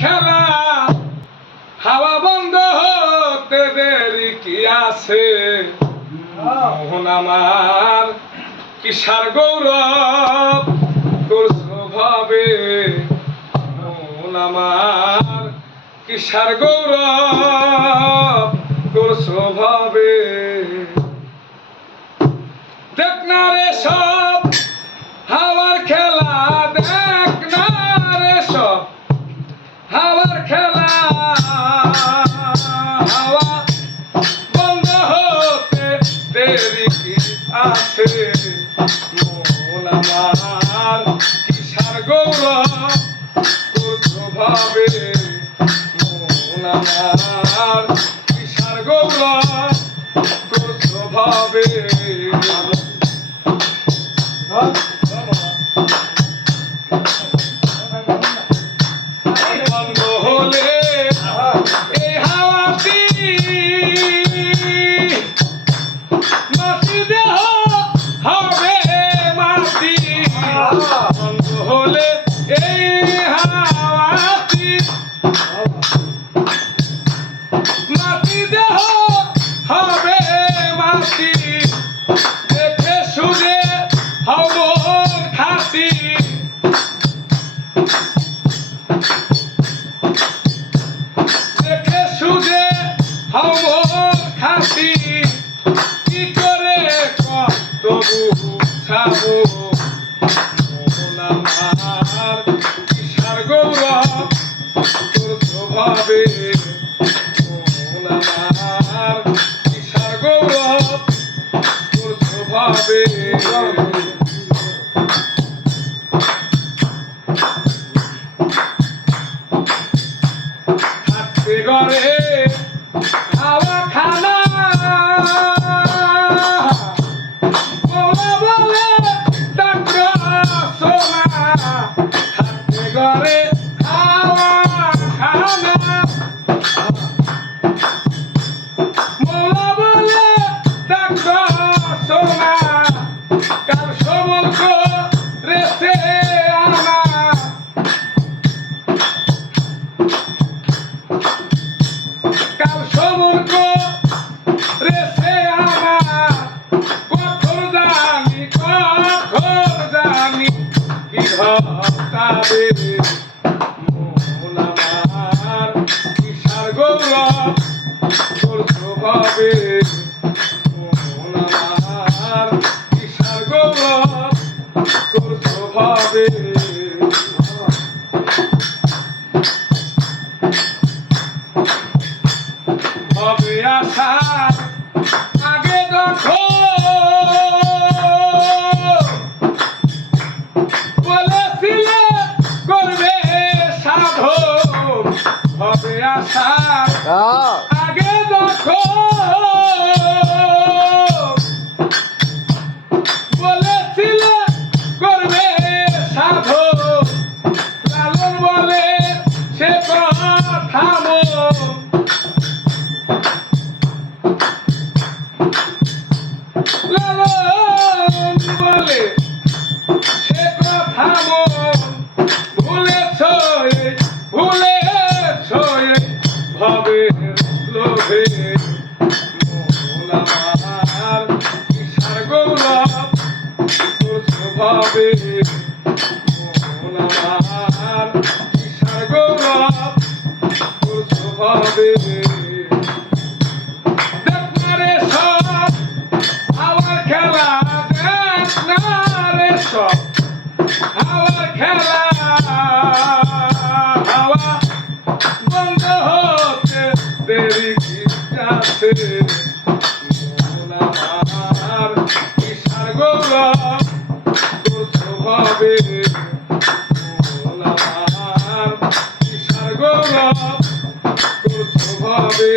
খেলা হাওয়া বন্ধ হতে দেরি কি আছে মোহন আমার কিসার গৌরব তোর স্বভাবে মোহন আমার কিসার গৌরব তোর স্বভাবে দেখ না রে সব হাওয়ার খেলা দেখ না রে সব হাওয়ার খেলা হাওয়া বন্ধ হতে দেরি কি আছে মন আমার কিসার গৌরব তোর স্বভাবে মন আমার কিসার গৌরব তোর স্বভাবে বন্ধ হলে এই হাওয়াটি মাটি দেহ হবে মাটি বন্ধ হলে এই হাওয়াটি মাটি দেহ হবে মাটি দেখে শুনে হব খাতি দেখে শুনে হব খাতি কি করে তবু ছাবো মোহন আমার কিসার গৌরব তোর স্বভাবে মোহন আমার কিসার গৌরব তোর স্বভাবে থাকতে ঘরে খাওয়া খানা বলা বলে ডাক্তার সোনা থাকতে ঘরে খাওয়া খানা বলা বলে ডাক্তার সোনা কার সমর্থ রেসে আনা কাল সমর্থ রেসে আনা কখন জানি কি ঘটাবে মোহন আমার কিসার গৌরব তোর স্বভাবে মোহন আমার কিসার গৌরব তোর স্বভাবে হবে আশা আগে যখন বলেছিলে করবে সাধন হবে আশা আগে যখন বলেছিলে করবে সাধন লালন বলে সে কথা মন লালন বলে সে কথা মন ভুলেছ ভবে লোভে মোহন আমার কিসার গৌরব তোর স্বভাবে মোহন আমার কিসার গৌরব তোর স্বভাবে দেখ না রে সব হাওয়ার খেলা দেখ না রে সব হাওয়ার খেলা হাওয়া বন্ধ হতে দেরি কি আছে মোহন আমার কিসার গৌরব তোর স্বভাবে মোহন আমার কিসার গৌরব তোর স্বভাবে